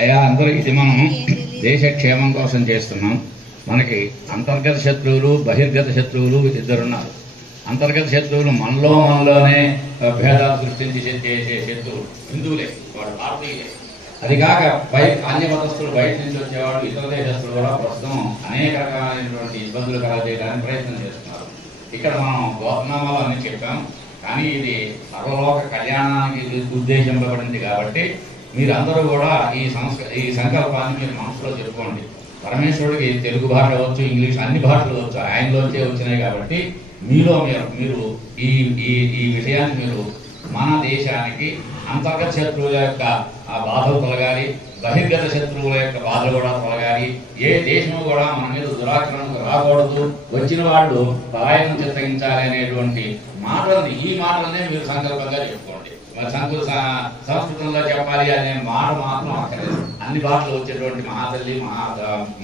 అయ్యా అందరూ ఇది మనం దేశ క్షేమం కోసం చేస్తున్నాం. మనకి అంతర్గత శత్రువులు బహిర్గత శత్రువులు ఇద్దరున్నారు. అంతర్గత శత్రువులు మనలోనే భేదాలు సృష్టించి చేసే శత్రువులు హిందువులే, వాడు భారతీయులే. అది కాక అన్య మతస్థులు బయట నుంచి వచ్చేవాళ్ళు ఇతర దేశస్తులు కూడా ప్రస్తుతం అనేక రకాలైనటువంటి ఇబ్బందులు కలగజేయడానికి ప్రయత్నం చేస్తున్నారు. ఇక్కడ మనం గోత్నామాలు అని చెప్పాం, కానీ ఇది సర్వలోక కళ్యాణానికి ఉద్దేశింపబడింది కాబట్టి మీరందరూ కూడా ఈ సంకల్పాన్ని మీరు మనసులో చెప్పుకోండి. పరమేశ్వరుడికి తెలుగు భాష వచ్చు, ఇంగ్లీష్ అన్ని భాషలు వచ్చు, ఆయనలోంచే వచ్చినాయి కాబట్టి మీరు ఈ విషయాన్ని మీరు మన దేశానికి అంతర్గత శత్రువుల యొక్క ఆ బాధలు తొలగాలి, బహిర్గత శత్రువుల యొక్క బాధలు కూడా తొలగాలి. ఏ దేశము కూడా మన మీద దురాక్రమణకు రాకూడదు, వచ్చిన వాళ్ళు పలాయనం చిత్తగించాలి అనేటువంటి మాటలని ఈ మాటలనే మీరు సంకల్పంగా చెప్పుకోండి. సంస్కృతంలో చెప్పాలి అనే మాట మాత్రం అక్కర్లేదు. అన్ని భాషలు వచ్చేటువంటి మహాతల్లి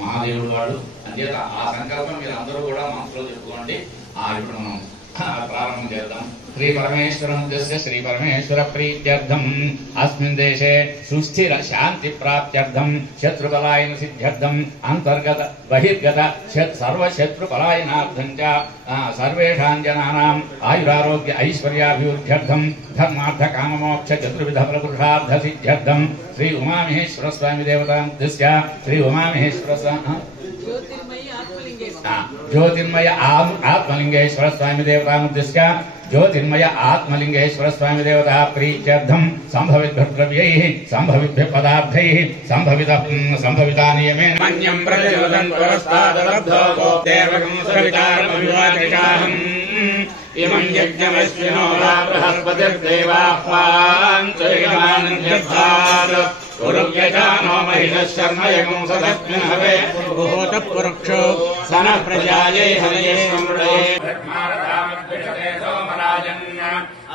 మహాదేవుడు వాడు. అంచేత ఆ సంకల్పం మీరు అందరూ కూడా మనసులో చెప్పుకోండి. ఇప్పుడు మనం ప్రారంభం చేద్దాం. శ్రీ పరమేశ్వరం దస్య శ్రీ పరమేశ్వర ప్రీత్యర్థం అస్మిన్ దేశే సుస్థిర శాంతి ప్రాప్త్యర్థం శత్రుపలాయన సిద్ధ్యర్థం అంతర్గత బహిర్గత సర్వశత్రు పలాయనార్థం చ సర్వేషాం జనానాం ఆయురారోగ్య ఐశ్వర్యాభివృద్ధ్యర్థం ధర్మార్థ కామమోక్ష చతుర్విధ ఫలపురుషార్థ సిద్ధ్యర్థం శ్రీ ఉమామహేశ్వర స్వామి దేవతాం దస్య శ్రీ ఉమామహేశ్వర స్వామి ज्योतिर्मय आत्मलिंगेश्वर स्वामी देवतामुद्दिश्य ज्योतिर्मय आत्मलिंगेश्वर स्वामी देवता प्रीत्यर्थं संभविद्भद्रव्यैः संभविद्भ्य पदार्थैः संभविता नियमेन मन्यं प्रचोदन् पुरस्तादलब्धो गोप्तेर्वकं सवितारमभिवादिताहम् इमं यज्ञमश्विनो वा बृहस्पतिर्देवाह्वान् चैवानन्यर्थात् उरुव्यजानो महिषः शर्मयगुं सदस्मिन् हवे भूत पुरुक्षो सनः प्रजायै हरये समृडये ब्रह्मारदामद्विषते सोमराजन्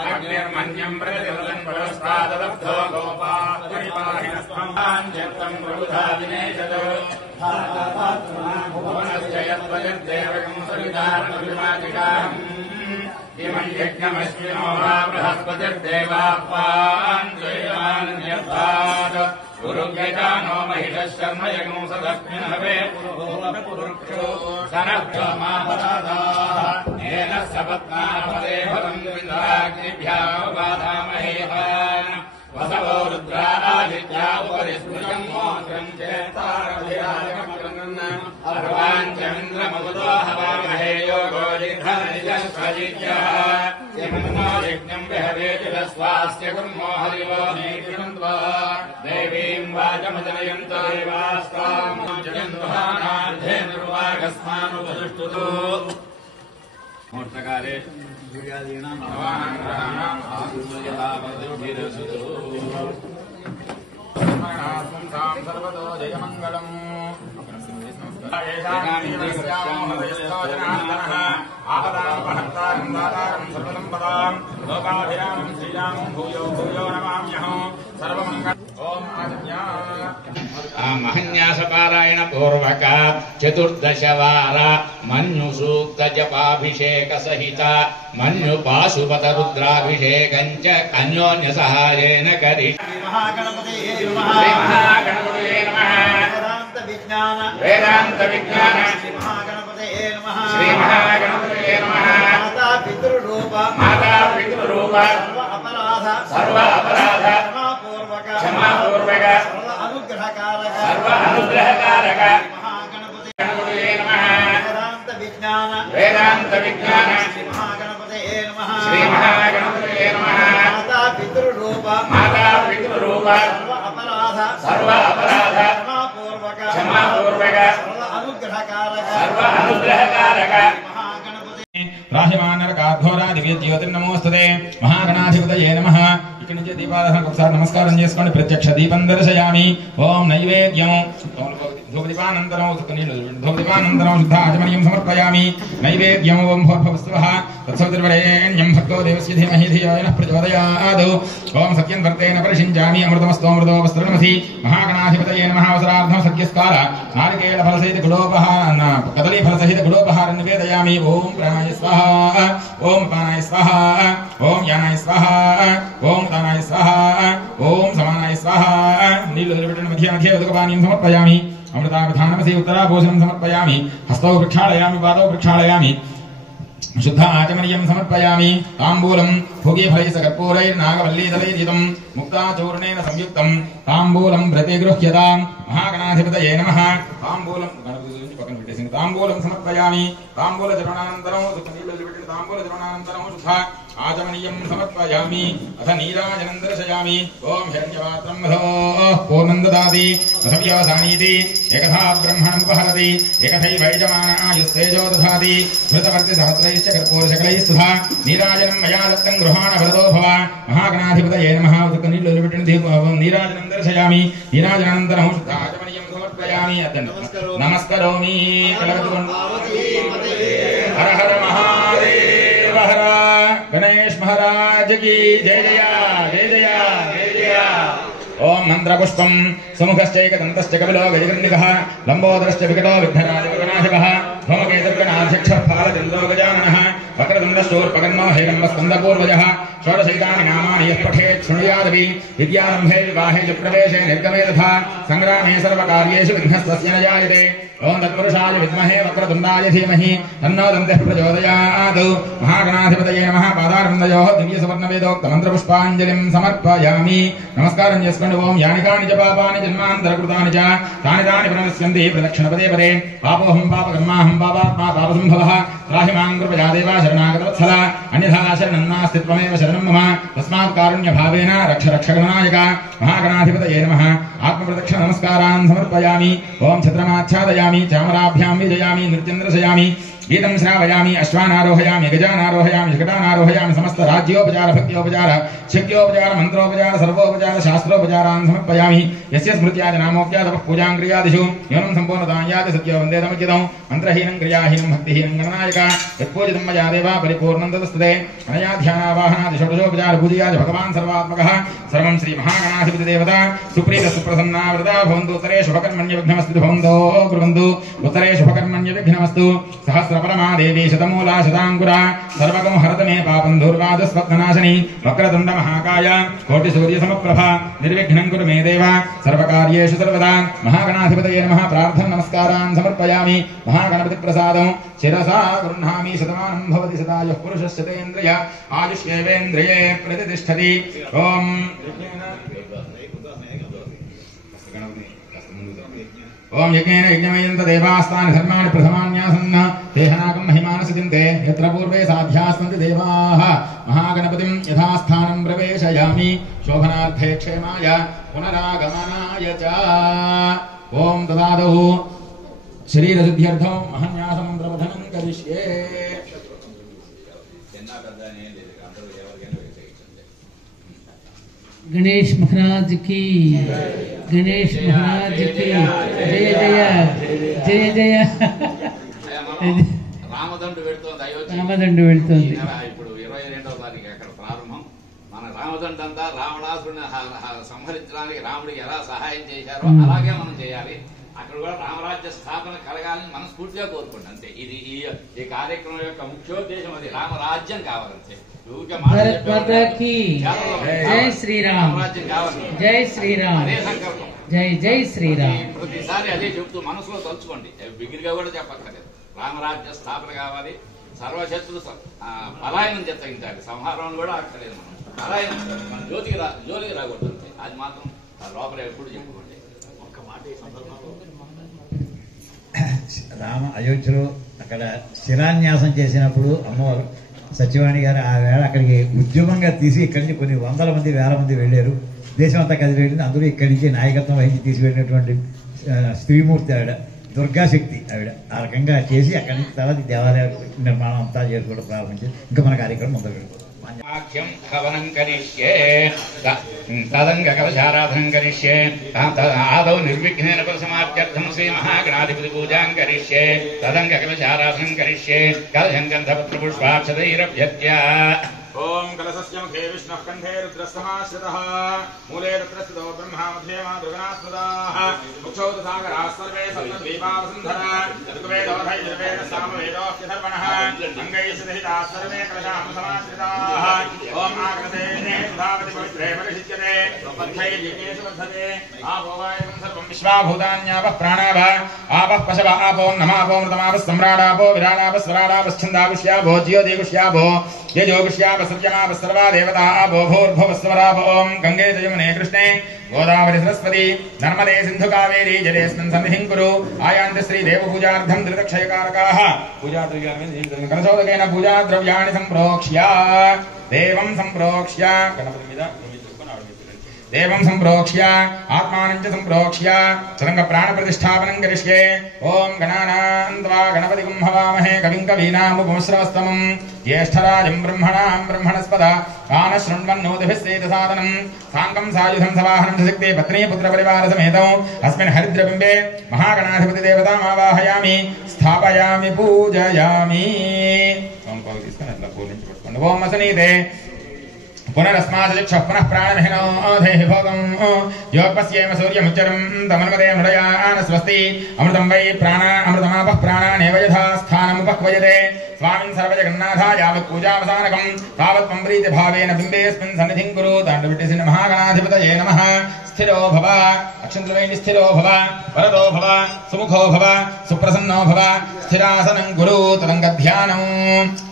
अग्निर्मन्यं प्रतिवदन् पुरस्तादलब्धो गोपा परिपाहिनस्त्वं जप्तं प्रबुधा विनेशतो भुवनस्य यद्वजद्देवकं सवितारमभिवादिकाहम् इमं यज्ञमश्विनो वा बृहस्पतिर्देवाह्वान् चैवानन्यर्थात् उरुव्यजानो महिषः शर्मयगुं सदस्मिन् हवे पुरुक्षो सनः मापराधाः येन सपत्नापदे फलं विन्दाग्निभ्यामुपाधामहेहान् वसवो रुद्रादित्या उपरि स्मृतं मोत्रं चेतारभिराजमग्रन् अर्वाञ्चन्द्रमगुतो हवामहे योगो जिघ्ननिजस्वजिज्ञः यमन्नो यज्ञं विहवेतिलस्वास्य कुर्मो हरिवो नेतिरन्त्वा देवीं वाचमजनयन्त देवास्तां जयन्त्वानार्धेनुर्वागस्मानुपदुष्टुतो मुहूर्तकाले सूर्यादीनां नवानां आहुर्यतावद्भिरसुतो स्मरणात्मं सर्वतो जयमङ्गलम् आपदां दातारं सर्वसम्पदां लोकाभिरामं श्रीरामं भूयो भूयो नमाम्यहं सर्वमङ्गलम् ओम महन्यासपारायण पूर्वक चतुर्दशवार मन्यु सूक्त जपाभिषेक सहित मन्यु पाशुपत रुद्राभिषेकं च अन्योन्य सहारेण करिष्यामि। वेदांत विज्ञान श्री महागणपतये नमः। माता पितृरूप सर्व अपराध क्षमा पूर्वक सर्व अनुग्रहकारक महागणपतये नमः। वेदांत विज्ञान श्री महागणपतये नमः। माता पितृरूप सर्व अपराध क्षमा पूर्वक सर्व अनुग्रहकारक రాశిమానరకాఘోరాదివ్య జ్యోతిర్నమోస్తుతే మహాగణాధిపతయే నమః। ఇక్కడి నుంచి దీపారాధనకు ఒకసారి నమస్కారం చేసుకోండి. ప్రత్యక్ష దీపం దర్శయామి. ఓం నైవేద్యం ధూపదీపానంతరం శుద్ధాచమనీయం సమర్పయామి. నైవేద్యం ఓం భూర్భువస్సువః తత్సవితుర్వరేణ్యం భర్గో దేవస్య ధీమహి ధియో యనః ప్రచోదయాత్. ఓం సత్యం వర్తేన పరిషించామి అమృతమస్తో అమృతో వస్త్రనమసి. మహాగణాధిపతయే నమః। అవసరార్థం సత్యస్కార నారికేళ ఫలసహిత గుడోపహార కదలీ ఫలసహిత గుడోపహార నివేదయామి. ఓం ప్రాణాయ స్వాహా, ఓం పానాయ స్వాహా, ఓం యానాయ స్వాహా, ఓం దానాయ స్వాహా, ఓం సమానాయ స్వాహా నీళ్లు వదిలిపెట్టిన మధ్య మధ్య ఉదకపానీయం సమర్పయామి అమృతాభిధానమసి ఉత్తరాభూషణం సమర్పయామి హస్తౌ ప్రక్షాళయామి పాదౌ ప్రక్షాళయామి शुद्ध आचमनीयं समर्पयामि ताम्बूलं भोगीफलैर्कर्पूरैर्नागवल्लीदलैर्युतं मुक्ताचूर्णेन संयुक्तं ताम्बूलं प्रतिगृह्यतां महागणाधिपतये नमः ताम्बूलं समर्पयामि ताम्बूलचरणानन्तरं शुद्ध आचमनीयं समर्पयामि अथ नीराजनं दर्शयामि ओम हिरण्यपात्रं मधोः पूर्णं ददाति रसव्यवसानीति एकथा ब्रह्मणमुपहरति एकथैव यजमानायुस्तेजो दधाति घृतवर्तिसहस्रैश्च कर्पूरशकलैः सुधा नीराजनं मया दत्तं गृहाण वरदो भव महागणाधिपतये नमः नीराजनं दर्शयामि नीराजनानन्तरं शुद्ध आचमनीयं समर्पयामि नमस्करोमि हर हर महादेव हर गणेश महाराज की जय जया जय जया जय जया ओम मंत्रपुष्पं समुखश्चैकदन्तश्च कपिलो गजगन्निकः लम्बोदरश्च विकटो विघ्नराजविघ्नाशकः धूमकेतुर्गणाध्यक्षः फालचन्द्रो गजाननः वक्रतुण्डश्चोर्पकर्णो हेरम्बस्कन्दपूर्वजः षोडशैतानि नामानि यः पठेत् शृणुयादपि विद्यारम्भे विवाहे च प्रवेशे निर्गमे तथा सङ्ग्रामे सर्वकार्येषु विघ्नस्तस्य न जायते ओम तत्पुरुषाय विद्महे वक्रतुण्डाय धीमहि तन्नो दन्तिः प्रचोदयात् महागणाधिपतये नमः पादारविन्दयोः दिव्यसुवर्णवेदोक्तमन्त्रपुष्पाञ्जलिं समर्पयामि नमस्कारं यस्कण्ड ओम यानि कानि च पापानि जन्मान्तरकृतानि च तानि तानि प्रणश्यन्ति प्रदक्षिणपदे पदे पापोऽहं पापकर्माहं पापात्मा पापसम्भवः त्राहि मां कृपया देवा शरणागतवत्सल अन्यथा शरणं नास्ति त्वमेव शरणं मम तस्मात् कारुण्यभावेन रक्ष रक्षगणनायक महागणाधिपतये नमः आत्मप्रदक्षिण नमस्कारान् समर्पयामि ओम छत्रमाच्छादयामि चामराभ्यां विजयामि नृत्यन्द्रशयामि गीतं श्रावयामि अश्वानारोहयामि गजानारोहयामि शकटानारोहयामि समस्त राज्योपचार भक्त्योपचार शक्योपचार मंत्रोपचार सर्वोपचार शास्त्रोपचारान् समर्पयामि यस्य स्मृत्याद नामोक्त्यादपः पूजां क्रियादिषु न्यूनं सम्पूर्णतायाति सत्यो वन्दे तमच्युतं मन्त्रहीनं क्रियाहीनं भक्तिहीनं गणनायक यत्पूजितं मया देवा परिपूर्णं तदस्तुते अनया ध्यानावाहनादि षोडशोपचार पूजयादि भगवान् सर्वात्मकः सर्वं श्री महागणाधिपति देवता सुप्रीत सुप्रसन्ना वरदा भवन्तु उत्तरे शुभकर्मण्य विघ्नमस्तु भवन्तो ब्रुवन्तु उत्तरे शुभकर्मण्य विघ्नमस्तु सहस्र परमा देवी शतमूला शतांकुरा सर्वगं हरत मे पापं दुर्वादस्वप्ननाशनी वक्रतुण्ड महाकाय कोटि सूर्य समप्रभा निर्विघ्नं कुरु मे देव सर्वकार्येषु सर्वदा महागणाधिपतये नमः प्रार्थना नमस्कारान् समर्पयामि महागणपति प्रसादं शिरसा गृह्णामि शतमानं भवति सदायुः पुरुषस्य तेन्द्रिय आयुष्येवेन्द्रिये प्रतिष्ठति ओम ओम यज्ञेन यज्ञमयन्त देवास्तानि धर्माणि प्रथमान्यासन्न तेहनाकं महिमानसचिन्ते यत्र पूर्वे साध्यास्सन्ति देवाः महागणपतिं यथास्थानं प्रवेशयामि शोभनार्थे क्षेमाय पुनरागमनाय च ओम तदादौ शरीरसिद्ध्यर्थं महन्यासमन्त्रपठनं करिष्ये गणेश महाराज की गणेश महाराज की जय जय जय जय రామదండు వెళ్తోంది అయోధ్య రామదండు వెళ్తోంది ఇప్పుడు 22వ తారీఖు అక్కడ ప్రారంభం మన రామదండు అంతా రావణాసురుని సంహరించడానికి రాముడికి ఎలా సహాయం చేశారో అలాగే మనం చేయాలి అక్కడ కూడా రామరాజ్య స్థాపన కలగాలని మనస్ఫూర్తిగా కోరుకుంటాం అంతే ఇది ఈ కార్యక్రమం యొక్క ముఖ్యోద్దేశం అది రామరాజ్యం కావాలంటే भारत माता की जय श्री राम जय श्री राम అదే సంకల్పం जय जय श्री राम ప్రతిసారి అదే చెబుతూ మనసులో తలుచుకోండి బిగిరిగా కూడా చెప్పక్కర్లేదు రామరాజ్య స్థాపన కావాలి సర్వశత్రు పలాయనం చెత్తగించాలి సంహారం కూడా అక్కర్లేదు మనం పలాయనం మన జోలికి రాకూడదు అది మాత్రం లోపల ఎప్పుడు చెప్పుకోండి ఒక్క మాట ఈ సందర్భంలో రామ అయోధ్యలో అక్కడ శిలాన్యాసం చేసినప్పుడు అమ్మవారు సత్యవాణి గారు ఆ వేళ అక్కడికి ఉద్యమంగా తీసి ఇక్కడి నుంచి కొన్ని వందల మంది వేల మంది వెళ్ళారు దేశం అంతా కదిలి వెళ్ళింది అందులో ఇక్కడి నుంచి నాయకత్వం వహించి తీసుకెళ్ళినటువంటి స్త్రీమూర్తి ఆవిడ దుర్గాశక్తి ఆవిడ ఆ రకంగా చేసి అక్కడి నుంచి తర్వాత దేవాలయ నిర్మాణం అంతా చేసుకోవడం ప్రారంభించి ఇంకా మన కార్యక్రమం మొదలు పెడుతుంది వాక్యం హవనం కరిష్యే తదంగకలశారాధనం కరిష్యే ఆదౌ నిర్విఘ్నేన సమాప్త్యర్థం శ్రీ మహాగణాధిపతి పూజాం కరిష్యే తదంగకలశారాధనం కరిష్యే కలశం గంధపత్రపుష్పాక్షతైరభ్యర్చ్య ओम कलशस्य मुखे विष्णुः कंठे रुद्रस्तमाश्रितः मूले तत्र स्थितो ब्रह्मा मध्ये मा दुर्गणास्मदाः मुक्षौ सागराः सर्वे सप्तद्वीपावसुन्धरा ऋग्वेदोऽधैर्वेद सामवेदोऽप्यथर्वणः अङ्गैः सहिताः सर्वे कलशां समाश्रिताः ओम आग्रसेने सुधावति पवित्रे परिषिच्यते पथैर्यज्ञेषु वर्धते आपो वायुं सर्वं विश्वाभूतान्यापः प्राणाव आपः पशव आपो नमापो मृतमापः सम्राडापो विराडापः स्वराडापश्छन्दापुष्यापो ज्योतिगुष्यापो यजोगुष्यापः सत्यमापः सर्वा देवता आपो भूर्भुवस्वराप ओम गंगे यमुने कृष्णे गोदावरी सरस्वती नर्मदे सिंधु कावेरी जलेऽस्मिन् सन्निधिं कुरु आयान्ति श्रीदेवपूजार्थं धृतक्षयकारकाः पूजाद्रव्याणि कलशोदकेन पूजाद्रव्याणि सम्प्रोक्ष्य देवं सम्प्रोक्ष्य देवं सम्प्रोक्ष्य आत्मानं च सम्प्रोक्ष्य चरंग प्राण प्रतिष्ठापनं करिष्ये ओम गणानान्त्वा गणपतिं हवामहे कविं कवीनामुपमश्रवस्तमं ज्येष्ठराजं ब्रह्मणां ब्रह्मणस्पद कानशृण्वन्नोतिभिस्सेदसादनं साङ्गं सायुधं सवाहनं शक्ते पत्नी पुत्रपरिवार समेतौ अस्मिन् हरिद्रबिम्बे महागणाधिपति देवतामावाहयामि स्थापयामि पूजयामि ओम असनीते पुनरस्मादिक्षः पुनः प्राणमहिनो देहि भोगं योगपस्येम सूर्यमुच्चरं तमन्मदे मृडयान स्वस्ति अमृतं वै प्राणा अमृतमापः प्राणानेव यथा स्थानमुपह्वयते स्वामिन् सर्वजगन्नाथा यावत् पूजावसानकं तावत् मम प्रीतिभावेन बिम्बेऽस्मिन् सन्निधिं कुरु ताण्डवटिसिन महागणाधिपतये नमः स्थिरो भव अक्षन्द्रवेणि स्थिरो भव वरदो भव सुमुखो भव सुप्रसन्नो भव स्थिरासनं कुरु तदङ्गध्यानम्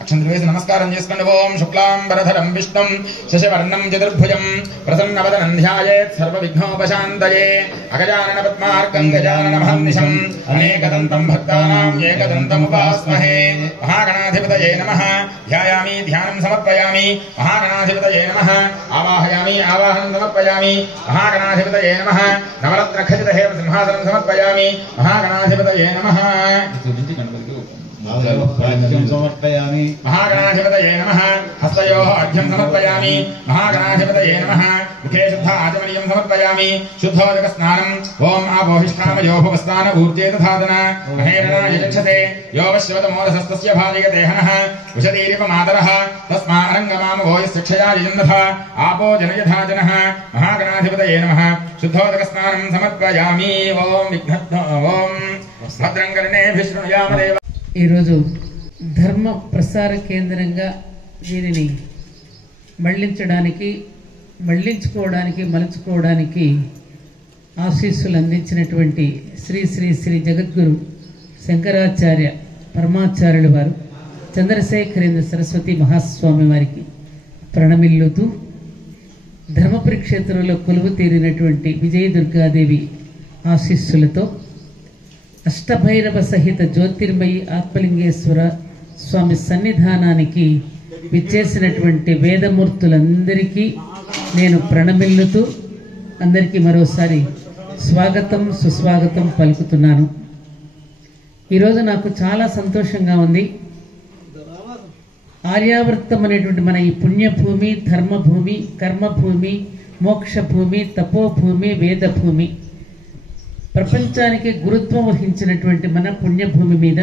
अक्षन्द्रवेणि नमस्कारं చేసుకోండి ఓం శుక్లాంబరధరం విష్ణుం శశివర్ణం చతుర్భుజం ప్రసన్నవదనం ధ్యాయేత్ సర్వవిఘ్నోపశాంతయే అగజానన పద్మార్కం గజాననమహర్నిశం అనేకదంతం భక్తానాం ఏకదంతముపాస్మహే మహాగణాధిపతయే నమః ధ్యాయామి ధ్యానం సమర్పయామి మహాగణాధిపతయే నమః ఆవాహయామి ఆవాహనం సమర్పయామి మహాగణాధిపతయే నమః నవరత్నఖచిత హేమ సింహాసనం సమర్పయామి మహాగణాధిపతయే నమః సమర్పయామి महागणाधिपतये नमः हस्तयोः अर्घ्यं समर्पयामि महागणाधिपतये नमः मुखे शुद्ध आचमनीयं समर्पयामि शुद्धोदकस्नानम् ओम आपोहिष्ठामयो भुवस्नान ऊर्जे तथादन महेरणाय चक्षसे यो वश्यवतमोरसस्तस्य भाजयतेहनः उषदीरिपमातरः तस्मारङ्गमामभोयस्य क्षयाय जन्मथ आपो जनयथा जनः महागणाधिपतये नमः शुद्धोदकस्नानं समर्पयामि ओम विघ्नद्ध ओम भद्रं कर्णेभिः शृणुयाम देव ఈరోజు ధర్మ ప్రసార కేంద్రంగా దీనిని మలుచుకోవడానికి ఆశీస్సులు అందించినటువంటి శ్రీ శ్రీ శ్రీ జగద్గురు శంకరాచార్య పరమాచార్యుల వారు చంద్రశేఖరేంద్ర సరస్వతి మహాస్వామి వారికి ప్రణమిల్లుతూ ధర్మపురి క్షేత్రంలో కొలువు తీరినటువంటి విజయదుర్గాదేవి ఆశీస్సులతో అష్టభైరవ సహిత జ్యోతిర్మయి ఆత్మలింగేశ్వర స్వామి సన్నిధానానికి విచ్చేసినటువంటి వేదమూర్తులందరికీ నేను ప్రణమిల్లుతూ అందరికీ మరోసారి స్వాగతం సుస్వాగతం పలుకుతున్నాను. ఈరోజు నాకు చాలా సంతోషంగా ఉంది. ఆర్యావర్తం అనేటువంటి మన ఈ పుణ్యభూమి, ధర్మభూమి, కర్మభూమి, మోక్షభూమి, తపోభూమి, వేదభూమి, ప్రపంచానికి గురుత్వం వహించినటువంటి మన పుణ్యభూమి మీద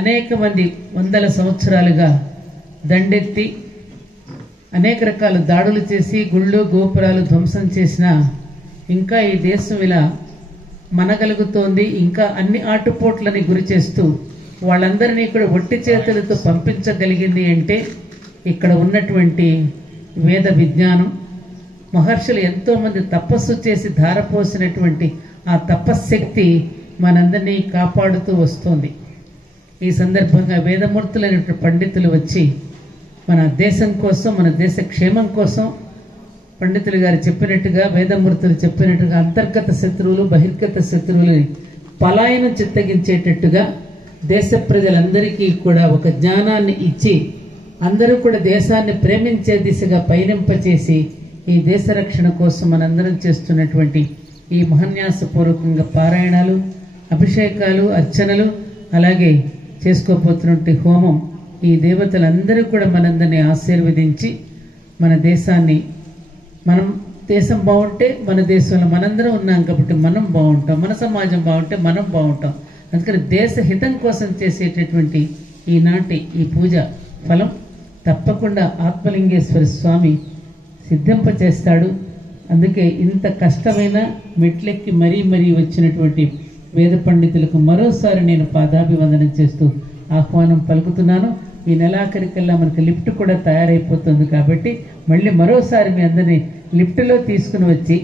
అనేక మంది వందల సంవత్సరాలుగా దండెత్తి అనేక రకాల దాడులు చేసి గుళ్ళు గోపురాలు ధ్వంసం చేసినా ఇంకా ఈ దేశం ఇలా మనగలుగుతోంది. ఇంకా అన్ని ఆటుపోట్లని గురి చేస్తూ వాళ్ళందరినీ కూడా ఒట్టి చేతులతో పంపించగలిగింది అంటే ఇక్కడ ఉన్నటువంటి వేద విజ్ఞానం, మహర్షులు ఎంతోమంది తపస్సు చేసి ధారపోసినటువంటి ఆ తపశ్శక్తి మనందరినీ కాపాడుతూ వస్తుంది. ఈ సందర్భంగా వేదమూర్తులైనటువంటి పండితులు వచ్చి మన దేశం కోసం, మన దేశ క్షేమం కోసం పండితులు గారు చెప్పినట్టుగా, వేదమూర్తులు చెప్పినట్టుగా అంతర్గత శత్రువులు బహిర్గత శత్రువులని పలాయనం చిత్తగించేటట్టుగా దేశ ప్రజలందరికీ కూడా ఒక జ్ఞానాన్ని ఇచ్చి అందరూ కూడా దేశాన్ని ప్రేమించే దిశగా పయనింపచేసి ఈ దేశ రక్షణ కోసం మనందరం చేస్తున్నటువంటి ఈ మహన్యాసపూర్వకంగా పారాయణాలు, అభిషేకాలు, అర్చనలు, అలాగే చేసుకోబోతున్నటువంటి హోమం, ఈ దేవతలందరూ కూడా మనందరినీ ఆశీర్వదించి మన దేశాన్ని, మనం దేశం బాగుంటే మన దేశంలో మనందరం ఉన్నాం కాబట్టి మనం బాగుంటాం, మన సమాజం బాగుంటే మనం బాగుంటాం. అందుకని దేశ హితం కోసం చేసేటటువంటి ఈనాటి ఈ పూజ ఫలం తప్పకుండా ఆత్మలింగేశ్వర స్వామి సిద్ధింపచేస్తాడు. అందుకే ఇంత కష్టమైన మెట్లెక్కి మరీ మరీ వచ్చినటువంటి వేద పండితులకు మరోసారి నేను పాదాభివందనం చేస్తూ ఆహ్వానం పలుకుతున్నాను. ఈ నెలాఖరికల్లా మనకి లిఫ్ట్ కూడా తయారైపోతుంది కాబట్టి మళ్ళీ మరోసారి మీ అందరినీ లిఫ్ట్లో తీసుకుని వచ్చి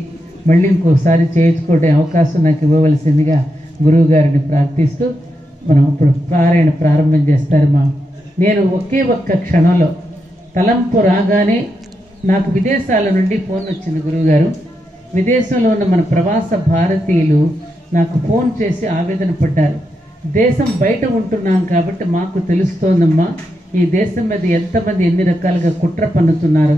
మళ్ళీ ఇంకోసారి చేయించుకోవడం అవకాశం నాకు ఇవ్వవలసిందిగా గురువు గారిని ప్రార్థిస్తూ మనం ఇప్పుడు పారాయణ ప్రారంభం చేస్తారు. నేను ఒకే ఒక్క క్షణంలో తలంపు రాగానే నాకు విదేశాల నుండి ఫోన్ వచ్చింది. గురువుగారు, విదేశంలో ఉన్న మన ప్రవాస భారతీయులు నాకు ఫోన్ చేసి ఆవేదన పడ్డారు. దేశం బయట ఉంటున్నాం కాబట్టి మాకు తెలుస్తోందమ్మా, ఈ దేశం మీద ఎంతమంది ఎన్ని రకాలుగా కుట్ర పన్నుతున్నారు.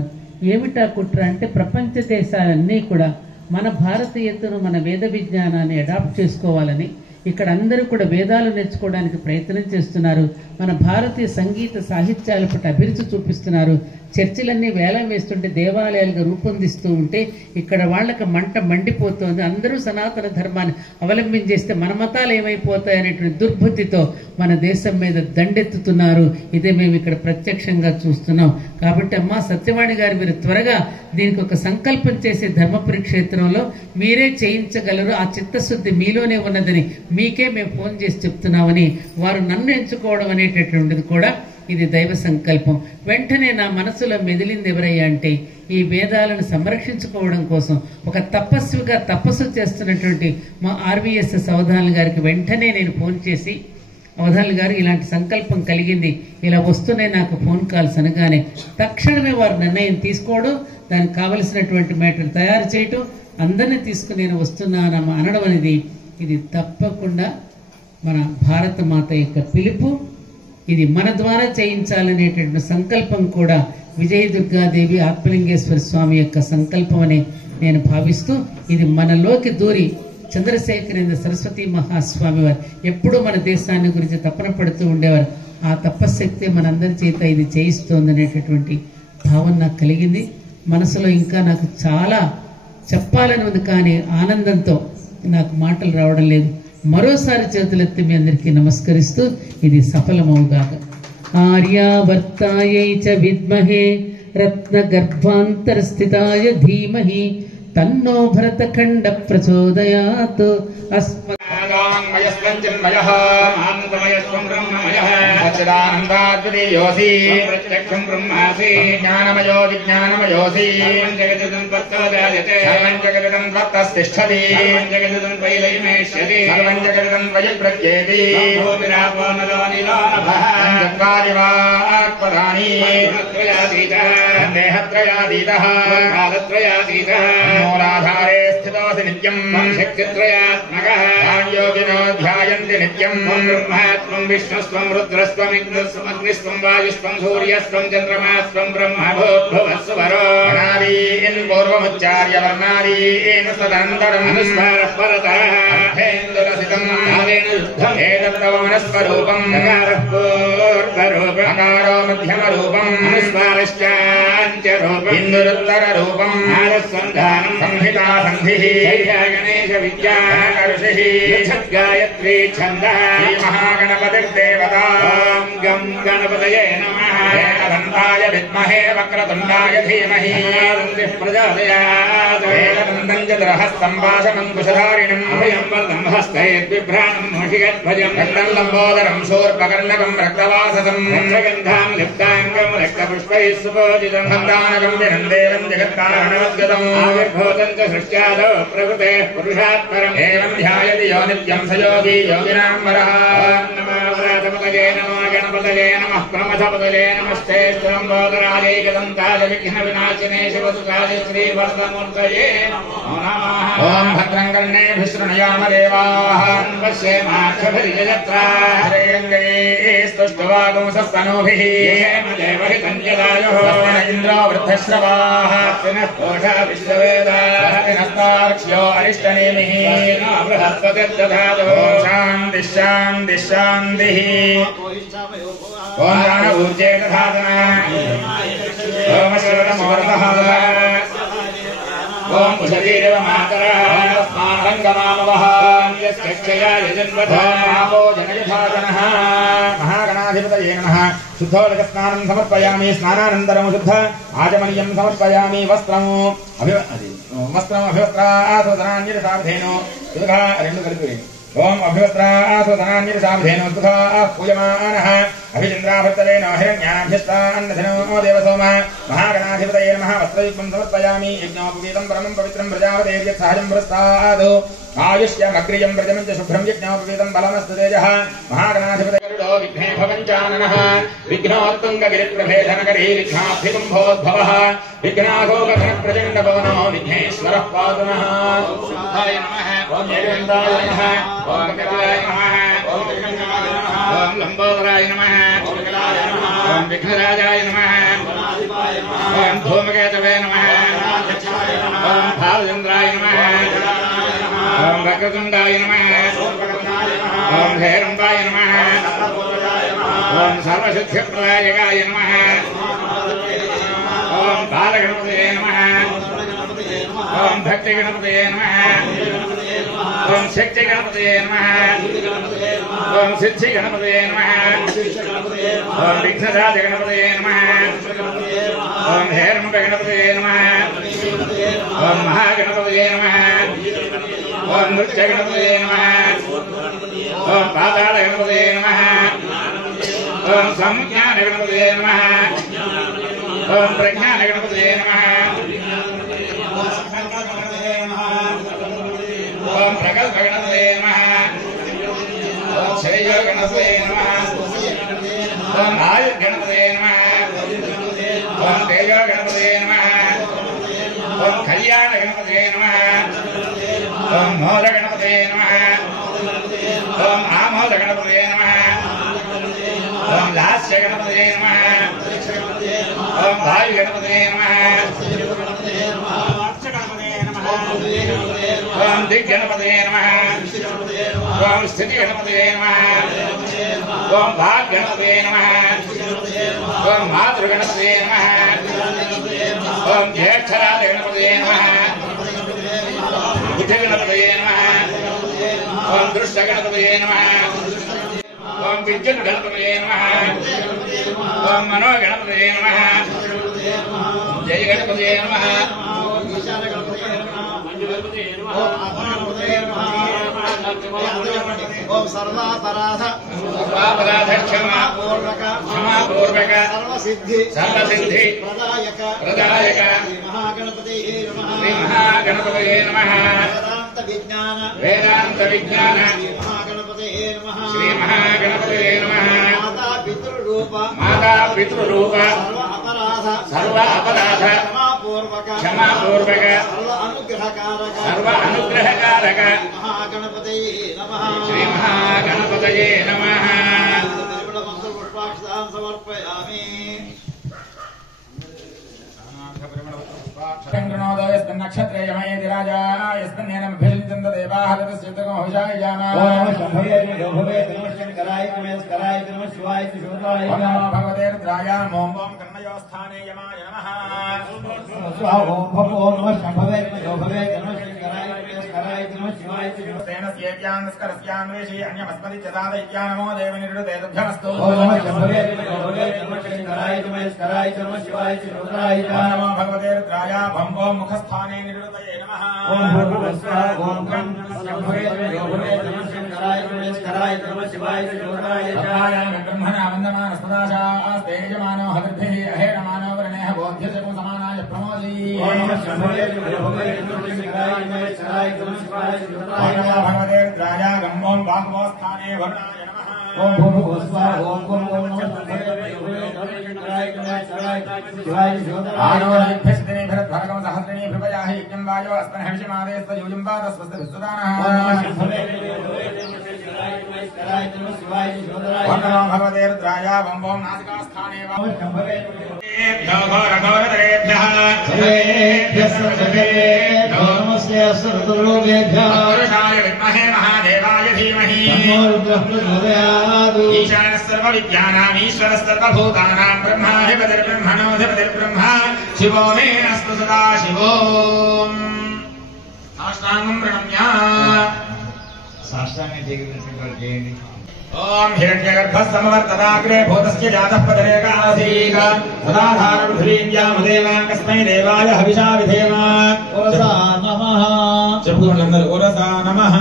ఏమిటా కుట్ర అంటే ప్రపంచ దేశాలన్నీ కూడా మన భారతీయతను, మన వేద విజ్ఞానాన్ని అడాప్ట్ చేసుకోవాలని ఇక్కడ అందరూ కూడా వేదాలు నేర్చుకోవడానికి ప్రయత్నం చేస్తున్నారు. మన భారతీయ సంగీత సాహిత్యాల పట్ల అభిరుచి చూపిస్తున్నారు. చర్చిలన్నీ వేలం వేస్తుంటే దేవాలయాలుగా రూపొందిస్తూ ఉంటే ఇక్కడ వాళ్ళకి మంట మండిపోతుంది. అందరూ సనాతన ధర్మాన్ని అవలంబించేస్తే మన మతాలు ఏమైపోతాయి అనేటువంటి దుర్బుద్ధితో మన దేశం మీద దండెత్తుతున్నారు. ఇదే మేము ఇక్కడ ప్రత్యక్షంగా చూస్తున్నాం. కాబట్టి అమ్మా సత్యవాణి గారు, మీరు త్వరగా దీనికి ఒక సంకల్పం చేసే ధర్మపురి క్షేత్రంలో మీరే చేయించగలరు. ఆ చిత్తశుద్ధి మీలోనే ఉన్నదని మీకే మేము ఫోన్ చేసి చెప్తున్నామని వారు నన్ను ఎంచుకోవడం అనేటటువంటిది కూడా ఇది దైవ సంకల్పం. వెంటనే నా మనసులో మెదిలింది ఎవరయ్యా అంటే ఈ వేదాలను సంరక్షించుకోవడం కోసం ఒక తపస్విగా తపస్సు చేస్తున్నటువంటి మా ఆర్వీఎస్ఎస్ అవధానులు గారికి వెంటనే నేను ఫోన్ చేసి, అవధానులు గారు ఇలాంటి సంకల్పం కలిగింది, ఇలా వస్తూనే నాకు ఫోన్ కాల్స్ అనగానే తక్షణమే వారు నిర్ణయం తీసుకోవడం, దానికి కావలసినటువంటి మ్యాటర్ తయారు చేయటం, అందరినీ తీసుకుని నేను వస్తున్నానమ్మా అనడం అనేది ఇది తప్పకుండా మన భారత మాత యొక్క పిలుపు. ఇది మన ద్వారా చేయించాలనేటువంటి సంకల్పం కూడా విజయదుర్గాదేవి ఆత్మలింగేశ్వర స్వామి యొక్క సంకల్పం అని నేను భావిస్తూ, ఇది మనలోకి దూరి చంద్రశేఖరేంద్ర సరస్వతి మహాస్వామి వారు ఎప్పుడూ మన దేశాన్ని గురించి తపన పడుతూ ఉండేవారు. ఆ తపశ్శక్తి మనందరి చేత ఇది చేయిస్తోంది అనేటటువంటి భావన నాకు కలిగింది. మనసులో ఇంకా నాకు చాలా చెప్పాలని ఉంది, కానీ ఆనందంతో నాకు మాటలు రావడం లేదు. మరోసారి చేతులెత్తి మీ అందరికీ నమస్కరిస్తూ ఇది సఫలమవుగాక. ఆర్యావర్తాయై చ విద్మహే రత్న గర్భాంతరస్థితాయ ధీమహి తన్నో భరతఖండ ప్రచోదయాత్. సచ్చిదానందాద్వితీయోసి ప్రత్యక్షం బ్రహ్మాసి జ్ఞానమయో విజ్ఞానమయోసి సర్వం జగదిదం త్వత్తస్థిష్ఠతి సర్వం జగదిదం త్వయి ప్రత్యేతి చత్వారి వాక్పదాని దేహత్రయాతీతః మూలాధారే స్థితోసి నిత్యం శక్తిత్రయాత్మకః యోగినో ధ్యాయంతి నిత్యం బ్రహ్మాత్మం విష్ణుస్త్వం రుద్రస్త్వం ఇంద్రస్త్వం అగ్నిస్త్వం వాయుస్త్వం సూర్యస్త్వం చంద్రమాస్త్వం బ్రహ్మభూద్భువస్సువరో అనాదీన్ పూర్వముచ్చార్య వర్ణాదీన్ సదనంతరం అనుస్మారః పరతః అర్థేంద్రసితం కాలేన యుద్ధం ఏతత్తవమనస్వరూపం నకారః పూర్వరూపం నకారో మధ్యమరూపం అనుస్మారశ్చాంత్యరూపం ఇందురుత్తరరూపం నారస్సంధానం సంహితా సంధిః గణేశ విద్యా ఋషిః గాయత్రీ ఛందః శ్రీ మహాగణపతిర్దేవతా. ఓం గం గణపతయే నమః. ఏకదంతాయ విద్మహే వక్రతుండాయ ధీమహి ప్రచోదయాత్. ఏకదంతం చతురహస్తం పాశమంకుశధారిణం అభయం వరదం హస్తైర్బిభ్రాణం మూషికధ్వజం ఖండం లంబోదరం శూర్పకర్ణకం రక్తవాససం రక్షగంధాం లిప్తాంగం రక్తపుష్పైః సుపూజితం భక్తానకం వినం దేవం జగత్కారణోద్గతం ఆవిర్భూతం చ సృష్ట్యాదో ప్రకృతేః పురుషాత్పరం ఏవం ధ్యాయతి యో నిత్యం స యోగి యోగినాం వరః. నమో వ్రతపతయే నమో గణపతయే నమః ప్రమథపతయే నమస్తే లంబోదరాజైకదంతాయ విఘ్న వినాశినే శివసుతాయ శ్రీవరదమూర్తయే నమో నమః. ఓం భద్రం కర్ణేభిः శృణుయామ దేవాः పశ్యేమాక్షభిర్యజత్రాः శ్రేయంగైస్తుష్టువాగుంసస్తనూభిः దేవహితం జదాయుः ఇంద్రో వృద్ధశ్రవాः పూషా విశ్వవేదాः నస్తార్క్ష్యో అరిష్టనేమిః బృహస్పతిర్దధాతు. శాంతి శాంతి శాంతిః. ఓం ప్రాణభూర్జే దధాతన. ఓం శ్రవణమూర్తః. ఓం కుశలీరవ మాతరః. స్మారంగమామవః. आपो जनयथागणः महागणाधिपतये नमः शुद्धोदकस्नानं समर्पयामि स्नानानन्तरं शुद्ध आचमनीयं समर्पयामि वस्त्रमभिवस्त्रासोदनान्यसावधेनो सुधा रेण्डु कलिपि ओम अभिवस्त्रासोदनान्यसावधेनो सुधा पूयमानः अभिचन्द्राभर्तरेण हिरण्याभ्यस्तान्नधनो देवसोम महागणाधिपतये नमः वस्त्रयुग्मं समर्पयामि यज्ञोपवीतं परमं पवित्रं प्रजापतेर्यत् सहजं पुरस्तादु आयुष्यमग्रियं व्रजं च शुभ्रं यज्ञोपवीतं बलमस्तु तेजः महागणाधिपतयो विघ्ने भवञ्चाननः विघ्नोत्तुङ्गगिरिप्रभेदनगरी विघ्नाब्धिकुम्भोद्भवः विघ्नाघोगघनप्रचण्डपवनो विघ्नेश्वरः पातु नः ओम नमः ओम जयवन्ताय नमः ओम कपिलाय नमः ओम कृष्णाय नमः ओम लंबोदराय नमः ओम कलाय नमः ओम विघ्नराजाय नमः ओम धूमकेतवे नमः ओम भावचन्द्राय नमः ओम वक्रतुण्डाय नमः ओम हेरम्बाय नमः ओम सर्वसिद्धिप्रदायकाय नमः ओम बालगणपतये नमः ओम भक्तिगणपतये नमः ओम शक्तिगणपतये नमः ओम सिद्धिगणपतये नमः ओम विघ्नराजगणपतये नमः ओम हेरम्बगणपतये नमः ओम महागणपतये नमः ओम नृत्यगणपतये नमः ओम पातालगणपतये नमः ओम संज्ञानगणपतये नमः ओम प्रज्ञानगणपतये नमः ओम प्रकल्पगणपतये नमः ओम श्रेयोगणपतये नमः ओम आयुर्गणपतये नमः ओम तेजोगणपतये नमः ओम कल्याणगणपतये नमः ओम मोदगणपतये नमः ओम आमोदगणपतये नमः ओम लास्यगणपतये नमः ओम वायुगणपतये नमः ओम दिग्गणपतये नमः ओम स्थितिगणपतये नमः ओम भाग्गणपतये नमः ओम मातृगणपतये नमः ओम ज्येष्ठराजगणपतये नमः बुद्धिगणपतये नमः ओम दृष्टगणपतये नमः ओम विद्युद्गणपतये नमः ओम मनोगणपतये नमः जयगणपतये नमः ओम सर्वापराध क्षमा पूर्वक सर्वसिद्धि प्रदायक महागणपतये नमः श्री महागणपतये नमः वेदांत विज्ञान महागणपतये नमः श्री महागणपतये नमः माता पितृरूप सर्व अपराध क्षमा पूर्वक सर्व अनुग्रहकारक महागणपतये नमः श्री महागणपतये नमः पुष्पाक्षतान् समर्पयामि नक्षत्रे यमयेति राजा यस्मिन्नेनमभिषिञ्चन्त देवाः ततश्चित्तको हविषाय जामा ओम शम्भवे योभवे नमस्काराय नमस्काराय नमः शिवाय शिवताय नमो भगवते रुद्राय ओम ओम कर्णयोस्थाने यमाय नमः ओम नमः शम्भवे योभवे नमस्काराय नमस्काराय नमः शिवाय तेन स्येत्यान्स्करस्यान्वेषि अन्यमस्मदि चदादैत्या नमो देवनिरुते तुभ्यमस्तु ओम नमः शम्भवे योभवे नमस्काराय नमस्काराय नमः शिवाय शिवताय नमो भगवते रुद्राय भं भो मुखस्थाने निरुतये नमः ओम भगवस्वाहा ओम गं शम्भवे योभवे नमस्काराय नमस्काराय नमः शिवाय शिवताय ब्रह्मणा वन्दमानस्तदाशास्ते यजमानो हविर्भिः अहेरमानो वरणेः बोध्यशकु समानाय प्रमोदी ओम नमः शम्भवे योभवे नमस्काराय नमस्काराय नमः शिवाय शिवताय नमो भगवते रुद्राय गं ओम वाग्मोस्थाने वरुणाय नमः ओम भगवस्वाहा ओम गं नमः शम्भवे योभवे नमस्काराय नमस्काराय शिवाय शिवताय आनोदिभ्यस्तिनिभिरद्भरगं सहस्रिणी भृपयाहि यज्ञं वायो अस्मन् हविषमादेस्त यूयं पादस्वस्तिभिस्सुदानः नमो भगवते रुद्राय वं वं नासिकास्थाने वं शम्भवेभ्यो घोरघोरतरेभ्यः नमस्ते सर्वलोकेभ्यः पुरुषाय विद्महे महादेवाय धीमहि ईशानः सर्वविद्यानाम् ईश्वरः सर्वभूतानां ब्रह्माधिपतिर्ब्रह्मणोऽधिपतिर्ब्रह्मा शिवो मे अस्तु सदा शिवो साष्टाङ्गं प्रणम्य సాష్టాంగ చేయండి. ఓం హిరణ్యగర్భः సమవర్తదాగ్రే భూతస్య జాతः పదరేకాసీక సదాధార పృథివీంద్యాముదేవాం కస్మై దేవాయ హవిషా విధేమ. ఉరసా నమః. చెప్పుకోండి అందరూ. ఉరసా నమః.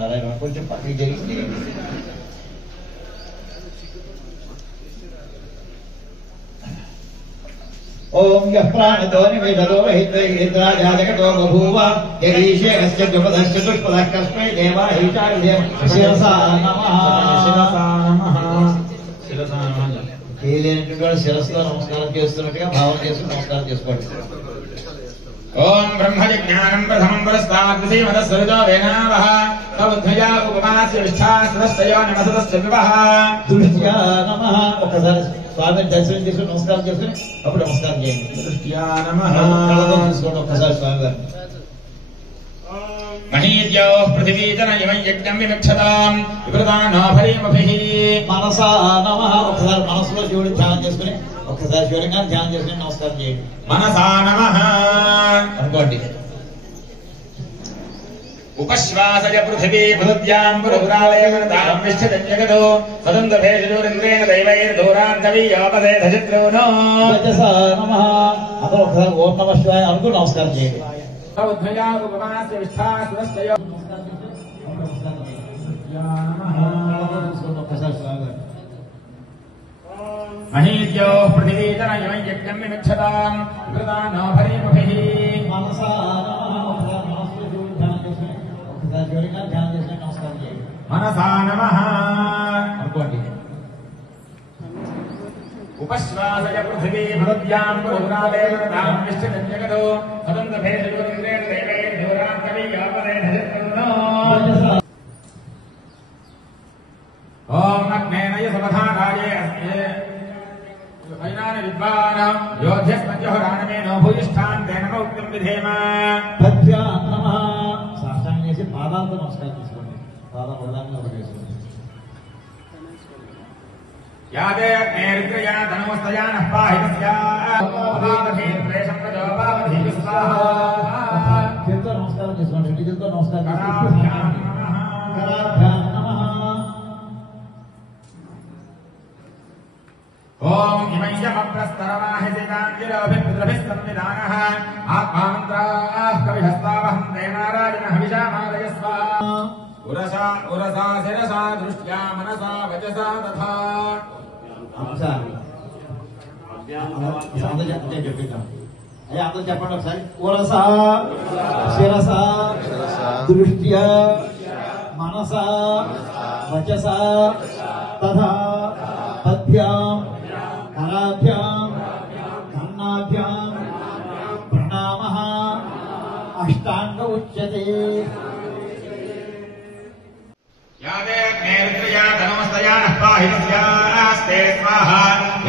నారాయణ కొంచెం పక్కకి జరిగింది. ఓం యః ప్రాణతో నివేదతో రహితేంద్రాజాతకతో బభూవ యదీశే కస్య ద్విపదశ్చ దుష్పదః కస్మై దేవాయ హవిషా విధేమ. శిరసా నమః. శిరసా నమః. చేయలేనటువంటి వాడు శిరస్సులో నమస్కారం చేస్తున్నట్టుగా భావన చేసుకుని నమస్కారం చేసుకోండి. ఓం బ్రహ్మజ్ఞానం ప్రథమం పురస్తాద్విమదస్వరుజో వేనావః తౌద్ధయా ఉపమాస్య విష్ఠాస్తయో నమసదస్య వివః. దృష్ట్యా నమః. ఒకసారి స్వామిని దర్శనం చేసుకుని నమస్కారం చేసుకుని అప్పుడు నమస్కారం చేయండి. దృష్ట్యా నమః. కళ్ళతో చూసుకోండి ఒక్కసారి స్వామి గారిని. మహీద్యోః పృథివీజన ఇమం యజ్ఞం విమిక్షతాం వివృతానో ఫలీమభిః. మనసా నమః. ఒకసారి మనసులో శివుడిని ధ్యానం చేసుకుని ఒక్కసారి శివలింగాన్ని ధ్యానం చేసుకుని నమస్కారం చేయండి. మనసా నమః. అనుకోండి. ఉపశ్వాసయ పృథివీ పృథివ్యాం పురుపురాలయమనతాం విష్ఠితం జగదో సదంతభేషజోరింద్రేణ దైవైర్దూరాంతవీయోపదేధచిత్రోనో. వచసా నమః. అందరూ ఒకసారి ఓం నమః శివాయ అనుకుని నమస్కారం చేయండి. తౌద్ధయా ఉపమాస్య విష్ఠాస్తయో ఒక్కసారి స్వామి గారిని. మహీద్యోః పృథివీజన ఇమం యజ్ఞం విమిక్షతాం వివృతానో ఫలీమభిః. మనసా నమః. ఒకసారి మనసులో శివుడిని ధ్యానం చేసుకుని ఒక్కసారి శివలింగాన్ని ధ్యానం చేసుకుని నమస్కారం చేయండి. మనసా నమః. అనుకోండి. ఉపశ్వాసయ పృథివీ పృథివ్యాం పురుపురాలయమనతాం విష్ఠితం జగదో సదంతభేషజోరింద్రేణ దైవైర్దూరాంతవీయోపదేధచిత్రోనో. ఓం అగ్నేనయ సమధారాయే అస్మే వైనాని విద్వాన్ యోధ్యస్మద్యోహరాణమేనో భూయిష్ఠాన్ తేన మౌక్తిం విధేమ. పద్భ్యా నమః. సాష్టాంగం చేసి పాదాలతో నమస్కారం చేసుకోండి. పాదం ఉదాహరణ వేసుకోండి. యాదే అగ్నేరుద్రయా ధనమస్తయా నః పాహి తస్యాధీప్రేషం ప్రజోపావధీ స్వాహా. చేతితో నమస్కారం చేసుకోండి. చేతితో నమస్కారం కరాభ్యాం చేసుకోండి. నమః. కరాభ్యాం నమః. ఓం ఇమయ్యమప్రస్తరమాహితాంజలోభిః సంవిధానః ఆత్మామంత్రాః కవిహస్తావహం దేనారాజన హవిషామాలయస్వ. ఉరసా ఉరసా శిరసా దృష్ట్యా మనసా వచసా తథా. అందరూ చెప్పిద్దాం. అయ్యా అందరూ చెప్పండి ఒకసారి. ఉరసా శిరసా దృష్ట్యా మనసా వచసా తథా పద్భ్యాం కరాభ్యాం కర్ణాభ్యాం ప్రణామః అష్టాంగ ఉచ్యతే. యాదే అగ్నేరుద్రయా ధనమస్తయా నః పాహి తస్యాస్తే స్వాహా.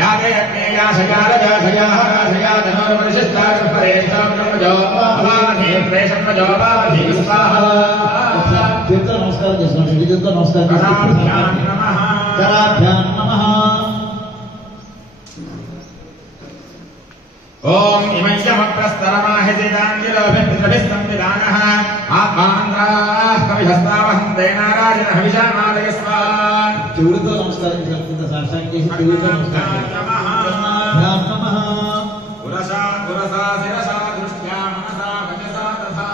యాదే అగ్నేయాశయారజాశయాహరాశయా ధనోర్వరిషిష్టాగృహరేషాం బ్రహ్మజోపావధీప్రేషం ప్రజోపావధీ స్వాహా. చేతితో నమస్కారం చేసుకోండి. చేతితో నమస్కారం కరాభ్యాం చేసుకోండి. నమః. కరాభ్యాం నమః. ఓం ఇమయ్యమప్రస్తరమాహితాంజలోభిః సంవిధానః ఆత్మామంత్రాః కవిహస్తావహం దేనారాజన హవిషామాలయస్వ. చెవుడితో నమస్కారం చేసుకుంటే సాక్షాత్ చేసి చెవుడితో నమస్కారం నమః. ఉరసా ఉరసా శిరసా దృష్ట్యా మనసా వచసా తథా.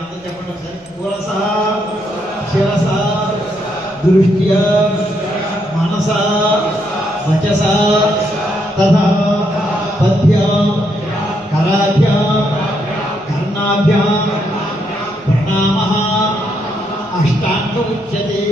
అందరూ చెప్పండి ఒకసారి. ఉరసా శిరసా దృష్ట్యా మనసా వచసా తథా పద్భ్యాం కరాభ్యాం కర్ణాభ్యాం ప్రణామః అష్టాంగ ఉచ్యతే.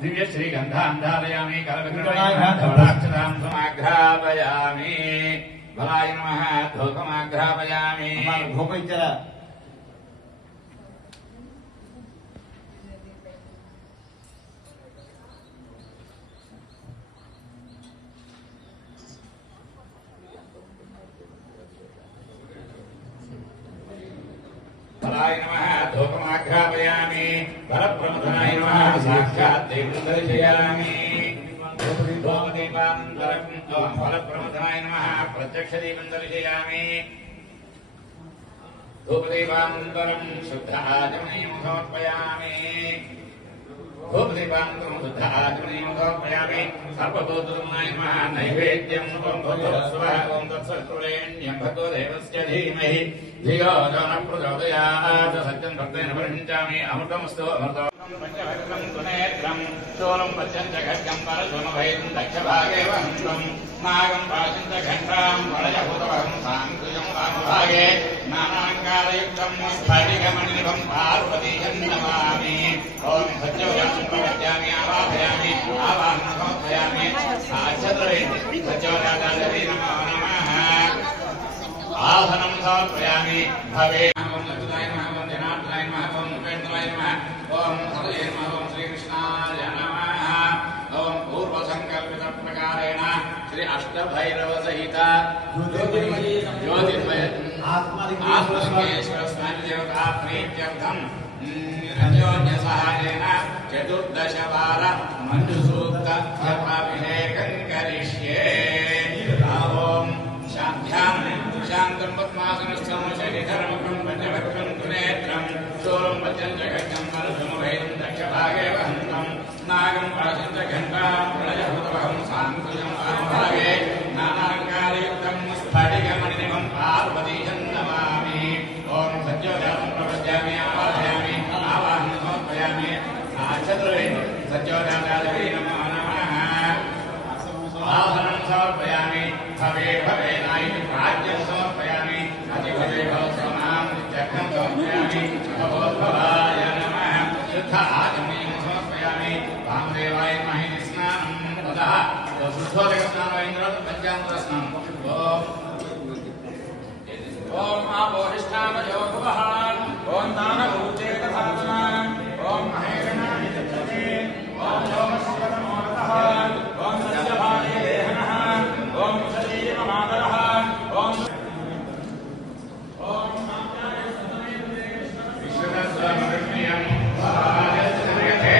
दिव्य श्रीगंधांधारयामि कलविग्रहाक्षतां समाघ्रापयामि बलाय नमः धूपमाघ्रापयामि भूमिचरा बलाय नमः धूपमाघ्रापयामि बलप्रमथनाय नमः साक्षात् देवं दर्शयामि धूपदीपानन्तरं बलप्रमथनाय नमः प्रत्यक्षदीपं दर्शयामि धूपदीपानन्तरं शुद्ध आचमनीयं समर्पयामि धूपदीपानन्तरं शुद्ध आचमनीयं समर्पयामि सर्वभूतनाय नमः नैवेद्यं त्वं भूतस्वः ॐ तत्सवितुर्वरेण्यं भर्गो देवस्य धीमहि धियो यो नः प्रचोदयात् सत्यं भक्तेन परिणिञ्चामि अमृतमस्तु अमृतम् पंचभक्त्रं सुनेत्रं शूलं पश्यं च खड्गं परशुमभयं दक्षभागे वहन्तं नागं पाशं च घण्टां वरजभूतवहं साङ्कृजं वामभागे नानालङ्कारयुक्तं स्फटिकमणिनिभं पार्वतीयं नमामि ॐ सत्योजां प्रपद्यामि आवाहयामि आवाहनं समर्पयामि आचतुर्वेदि सत्योजातादेवी नमो नमः आसनं समर्पयामि भवे ॐ लक्ष्मीनाय नमः ॐ जनार्दनाय नमः ॐ उपेन्द्राय नमः ॐ हरये नमः ॐ श्रीकृष्णाय नमः ॐ पूर्वसङ्कल्पितप्रकारेण श्री अष्टभैरवसहित ज्योतिर्मय आत्मलिङ्गेश्वर स्वामी देवता प्रीत्यर्थम् अन्योन्यसहायेन 14 वार मञ्जुसूक्त जपाभिषेकं करिष्ये ॐ शान्तं पद्मासनस्थं शशिधरमुखं पंचवक्त्रं त्रिनेत्रं शूलं पद्यं च खड्गं परशुमभयं दक्षभागे वहन्तं नागं पाशं च घण्टां प्रलयभूतवहं साङ्कृजं वामभागे नानालङ्कारयुक्तं स्फटिकमणिनिभं पार्वतीयं नमामि ॐ सत्योजातं प्रपद्यामि आवाहयामि आवाहनं समर्पयामि चतुर्वेदि सत्योजातादेवी नमो नमः आसनं समर्पयामि भवे भवे नायि राज्यं समर्पयामि अधिभवे भवस्वनां चक्रं समर्पयामि भवोद्भवाय नमः शुद्ध आचमनीयं समर्पयामि वामदेवाय नमः स्नानं ततः शुद्धोदकस्नानं इन्द्रं पञ्चामृतस्नानं ॐ आपोहिष्ठामयो भुवः ॐ दानभूचेतधात्मा ॐ महेशनाय चक्षते ॐ लोमशिवतमोरतः ॐ सत्यभागे देहनः ॐ शरीरमादरः ॐ विश्वतस्वमृष्ण्यं भारतसुर्यते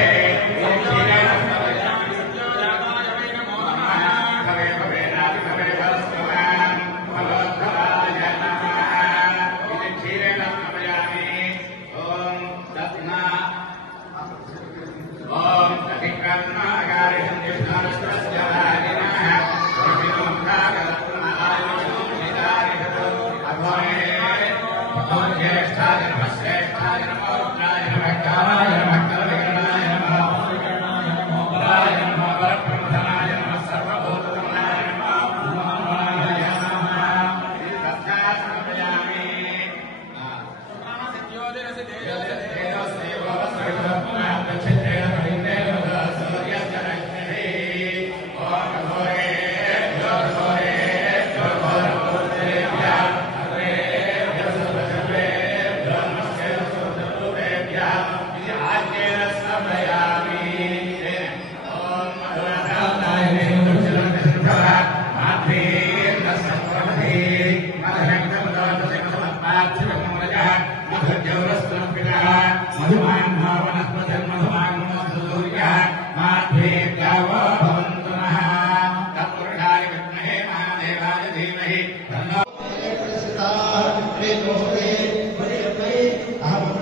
अहम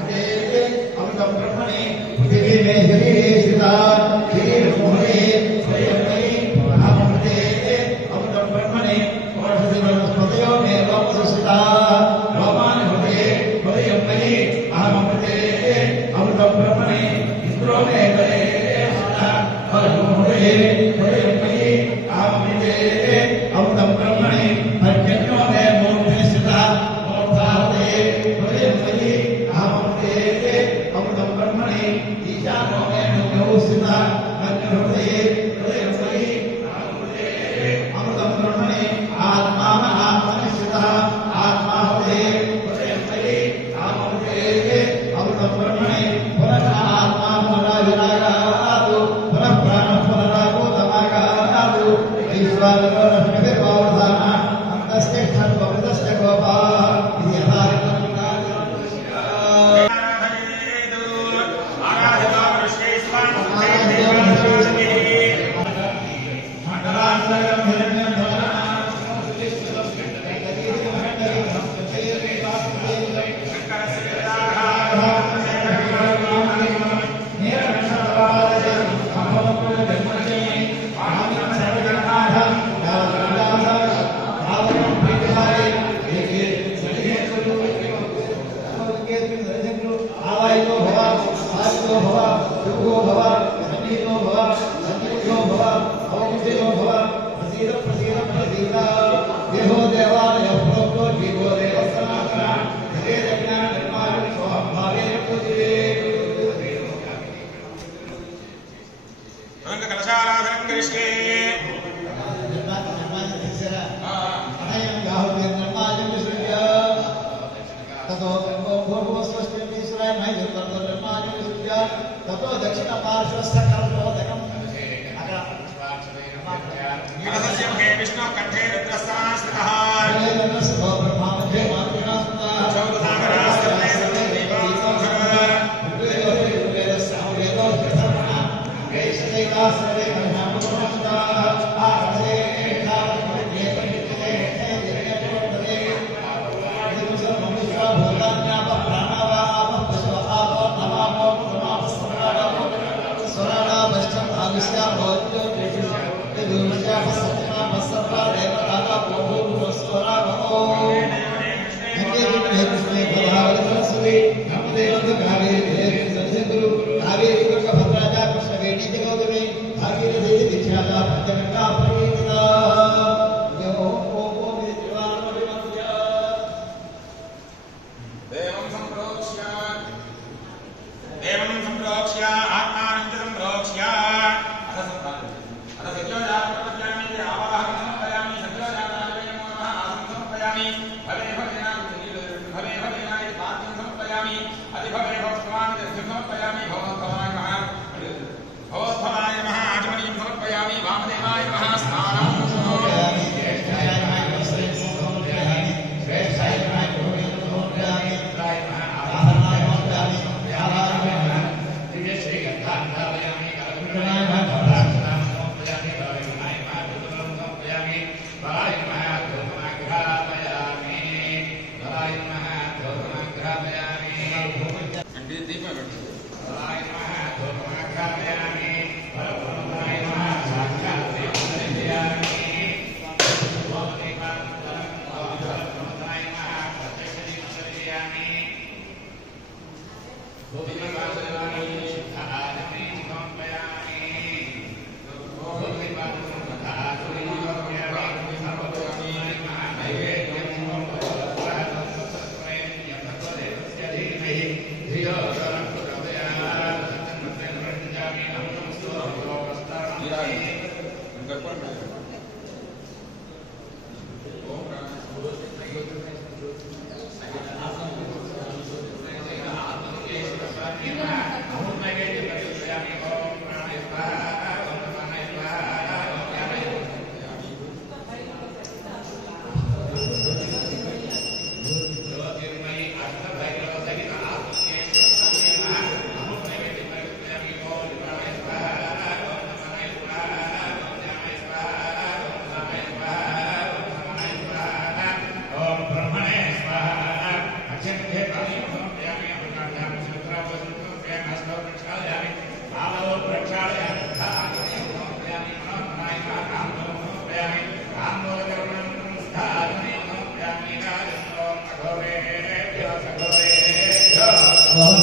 अमृतं ब्रह्मणे पृथिवी मे शरीरे स्थिता शरीरमोहे स्वयंमयि अहमृते अमृतं ब्रह्मणे औषधि वनस्पतयो मे लोकसु स्थिता रोमानि हृदये स्वयंमयि अहमृते अमृतं ब्रह्मणे इन्द्रो मे हृदये स्थिता हृदये स्वयंमयि अहमृते अमृतं ब्रह्मणे पर्जन्यो मे मूर्धनि स्थिता मूर्धाहृदये स्वयंमयि अहमृते अमृतं ब्रह्मणे ईशानो मे नौम्यो स्थिता मन्युहृदये स्वयंमयि अहमृते अमृतं ब्रह्मणे आत्मा महात्मनि स्थिता आत्माहृदये स्वयंमयि अहमृते अमृतं ब्रह्मणे पुनः आत्मा पुनराविरागादु पुनः प्राणः पुनरागो तमागादु ऐश्वर्यो लक्ष्मीर्भवधान अन्तस्य क्षणोपृतस्य गोपा इति यथारितं आवायो भव आदितो भव योगो भव सन्निहितो भव सन्निहितो भव अवमुदितो भव प्रसीद प्रसीद प्रसीद देहो देवालय प्रोक्तो जीवो देवसनातना हरे जज्ञान निर्माण स्वभावे पूजिते अनंत कलशाराधनं करिष्ये अनयं याहुते निर्माजं विसृज्य ततो भूर्भुवः स्वस्ति ईश्वराय महेश्वरं निर्माजं विसृज्य ततो दक्षिणपार्श्वस्थकर्मोदकम् नीलसस्य मुखे विष्णुः कंठे रुद्रस्तः स्थितः ఓం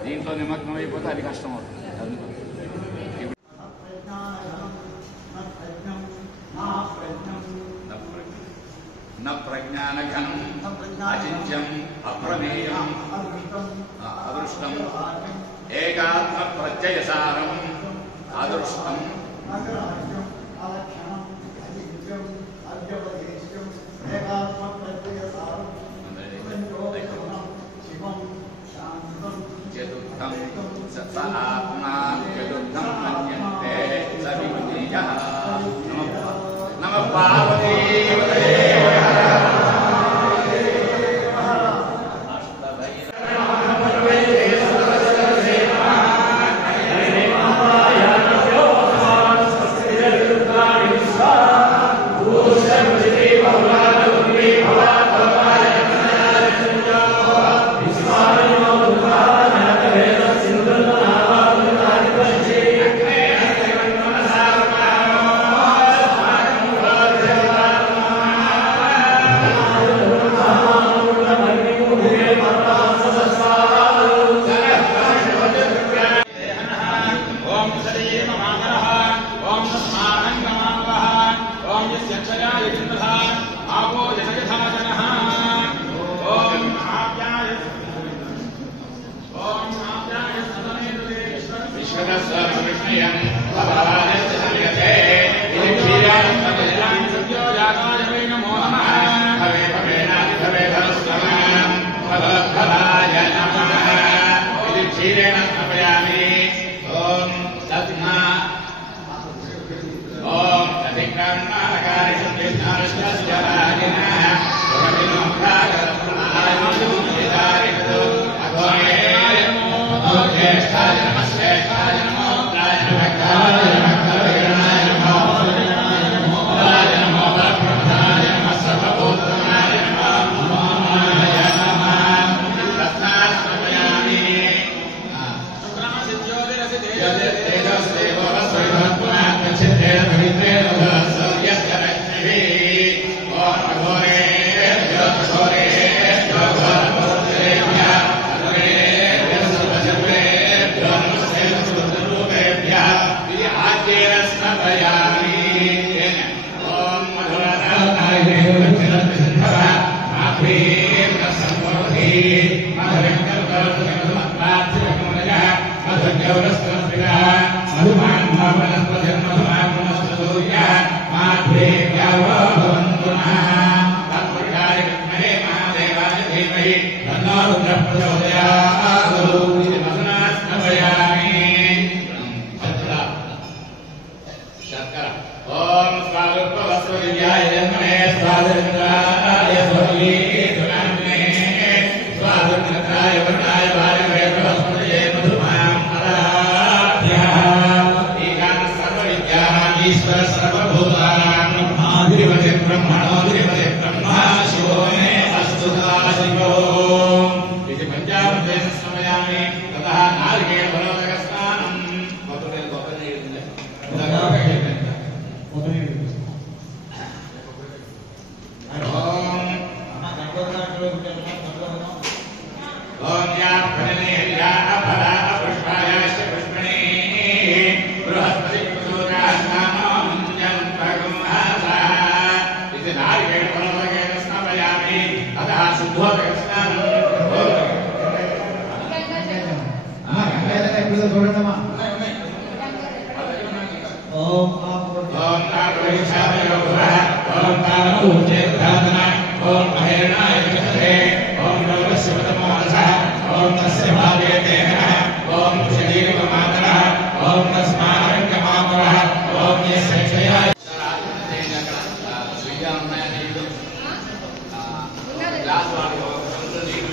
దీంట్లో నిమగ్నం అయిపోతే అది కష్టం అవుతుంది. ప్రజ్ఞానఘనం అచింత్యం అప్రమేయం అదృష్టం ఏకాత్మ ప్రత్యయసారం అదృష్టం చతుర్థం స ఆత్మా చతుర్థం మన్యంతే స విద్యః నమః పార్వతీపతయే గ్లాస్ వాటర్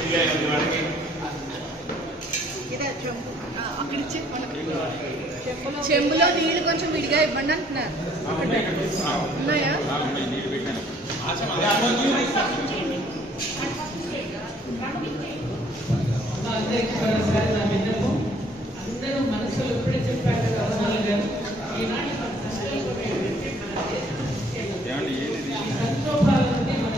చెంబులో నీళ్లు కొంచెం విడిగా ఇవ్వండి అంటున్నారు. ఉన్నాయా? అందరూ మనసులో ఇప్పుడే చెప్పారు కదా వదనాలు గారు, ఈనాటి మన సంక్షోభాల నుండి మన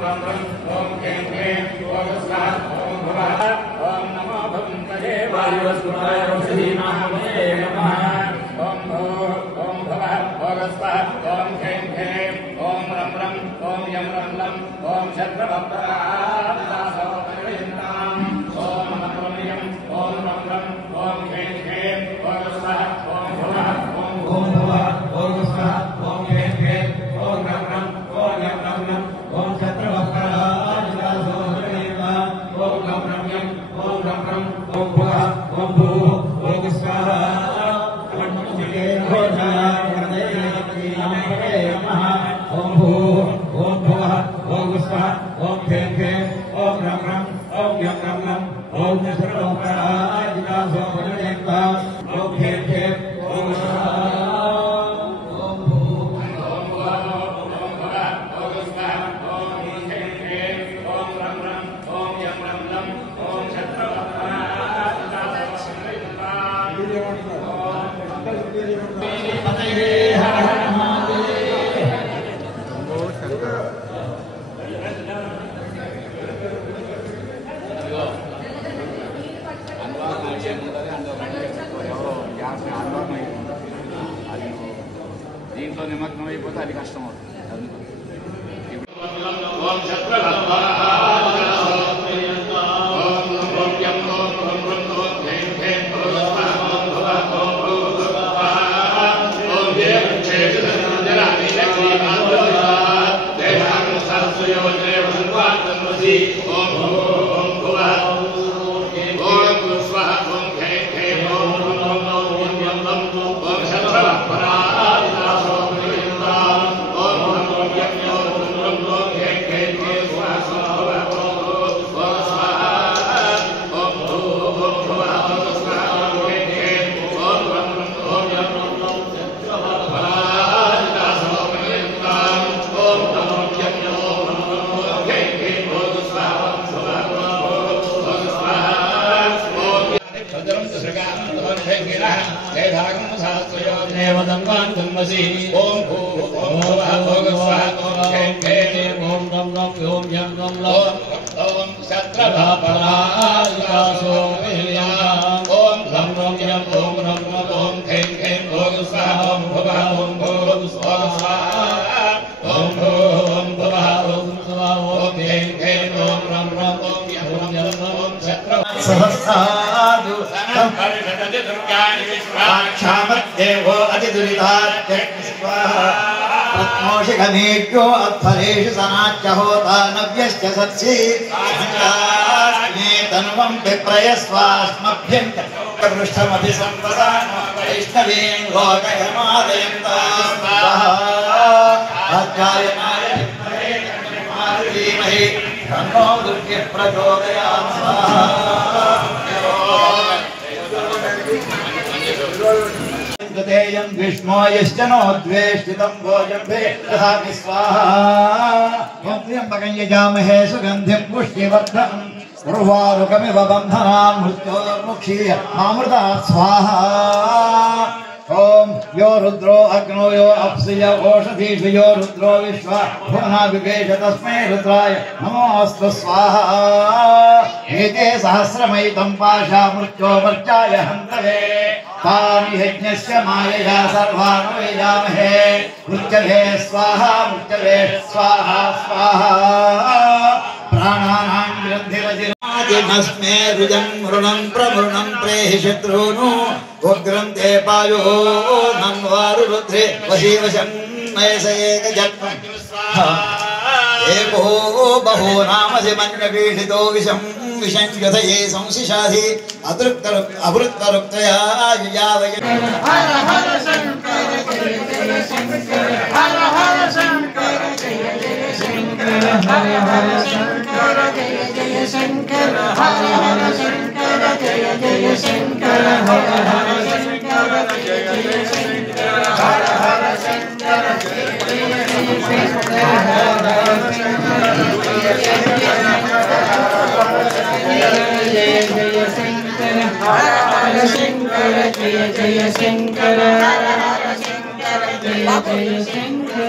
రం రం ఓం హ్రీం హ్రీం ఓం స్వాహ ఓం భువః ఓం నమో భగవతే వాయువస్వాయ శ్రీనామే నమః ఓం భూః ఓం భువః ఓం స్వాహ ఓం హ్రీం హ్రీం ఓం రం రం ఓం యం రం లం ఓం శత్రువప్రాం దాసో పరివేదాం ఓం నమో యం ఓం రం రం ఓం హ్రీం హ్రీం ఓం స్వాహ ఓం భువః ఓం భువః ఓం స్వాహ ఓం హ్రీం హ్రీం ఓం రం రం ఓం యం రం లం ఓం శత్రువప్రాం దాసో పరివేదాం ఓం రం యం ఓం రం రం ఓం భువః ఓం భూః ఓం స్వాహ ఓం భూః ఓం భువః ఓం స్వాహ ఓం హ్రీం హ్రీం ఓం రం రం ఓం యం రం లం ఓం శత్రువప్రాం దాసో పరివేదాం ఓం హ్రీం హ్రీం ఓం స్వాహ ఓం భూః ఓం భువః ఓం భువః ఓం స్వాహ ఓం హ్రీం హ్రీం ఓం రం రం ఓం యం రం లం ఓం శత్రువప్రాం దాసో పరివేదాం హర హర దీంట్లో నిమగ్నం అయిపోతే అది కష్టం అవుతుంది. ఓం శత్రువప్రాం ఓం యం ఓం రం ఓం హ్రీం హ్రీం ఓం స్వాహ ఓం భువః ఓం భూః ఓం దేవ క్షేత్రజలాని లక్ష్మీకాంతోజాత్ దేహాం సహస్రయోజనే వసంతాత్మసి ఓం ఓం భువః ఓం స్వాహ ఓం హ్రీం హ్రీం ఓం రం ఓం యం లం ఓం శత్రువప్రాం దాసో పరివేదాం ఓం యం ఓం రం ఓం హ్రీం హ్రీం ఓం స్వాహ ఓం స్వాహ ఓం భూః ఓం భువః ఓం స్వాహ ఓం హ్రీం హ్రీం ఓం రం ఓం యం రం శత్రువప్రాం దాసో పరివేదాం ఓం యం ఓం రం ఓం హ్రీం హ్రీం ఓం స్వాహ ఓం భువః ఓం స్వాహ ఓం భద్రం సృగాంతోర్షగిరః దేవాగం సహస్రయోజనే వదంగాన్ జన్మసి ఓం భూః ఓం భువః ఓం స్వాహ ఓం హ్రీం హ్రీం ఓం రం రం ఓం యం రం లం ఓం శత్రువప్రాం దాసో పరివేదాం ఓం రం రం యం ఓం రం రం ఓం హ్రీం హ్రీం ఓం స్వాహ ఓం భువః ఓం భూః ఓం స్వాహ ఓం భూః ఓం భువః ఓం స్వాహ ఓం హ్రీం హ్రీం ఓం రం రం ఓం యం రం ఓం శత్రువప్రాం సహస్రాదు పరిషదతి దుర్గాని క్షామద్దేవో అతిదురితాత్యగ్ని స్వాహా రత్నోషిఖమేభ్యో అధ్వరేషు సనాచ్య హోతా నవ్యశ్చ సత్సి తన్వం విప్రయస్వాస్మభ్యం పృష్ఠమభి సంపదాన వైష్ణవీం లోకయమాదయంతాః ఆచార్యనాయ ధీమహి తన్నో దుర్గే ప్రచోదయాత్ స్వాహా ేయం విష్ణో యశ్చ నో ద్వేష్టితం భోజంభే తథాపి స్వాహా ఓం త్ర్యంబకం యజామహే సుగంధిం పుష్టివర్ధనం ఉర్వారుకమివ బంధనాన్ మృత్యోర్ముక్షీయ మామృతాత్ స్వాహా ఓం యో రుద్రో అగ్నో యో అప్సియ ఓషధీషు యో రుద్రో విశ్వ భువనా వివేశ తస్మై రుద్రాయ నమోస్తు స్వాహా ఏతే సహస్రమైతం పాశా మృత్యోమర్చాయ హంతవే తాని యజ్ఞస్య మాయయా సర్వాన్ వేయామహే మృత్యవే స్వాహా మృత్యవే స్వాహా స్వాహా ప్రాణానాం గ్రంథిరజిరాదిమస్మే రుజం మృణం ప్రమృణం ప్రేహి శత్రూను ఉగ్రం తే పాయో నన్వారు రుద్రే వశీవశం నయస ఏక జన్మం ఏకో బహో నామసి మన్యపీఠితో విషం విషం యథయే సంశిషాధి అభృత్తరుక్తయా యుయావయ హర హర శంకర జయ జయ శంకర హర హర శంకర జయ జయ శంకర హర హర శంకర జయ జయ శంకర హర హర శంకర జయ జయ శంకర హర హర శంకర జయ జయ శంకర హర హర శంకర జయ జయ శంకర హర హర శంకర జయ జయ శంకర హర హర శంకర జయ జయ శంకర హర హర శంకర జయ జయ శంకర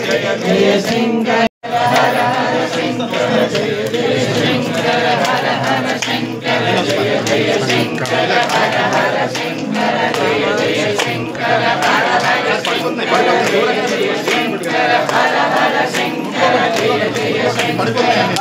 జయ జయ శంకర హర హర పడిపోతున్నాయండి.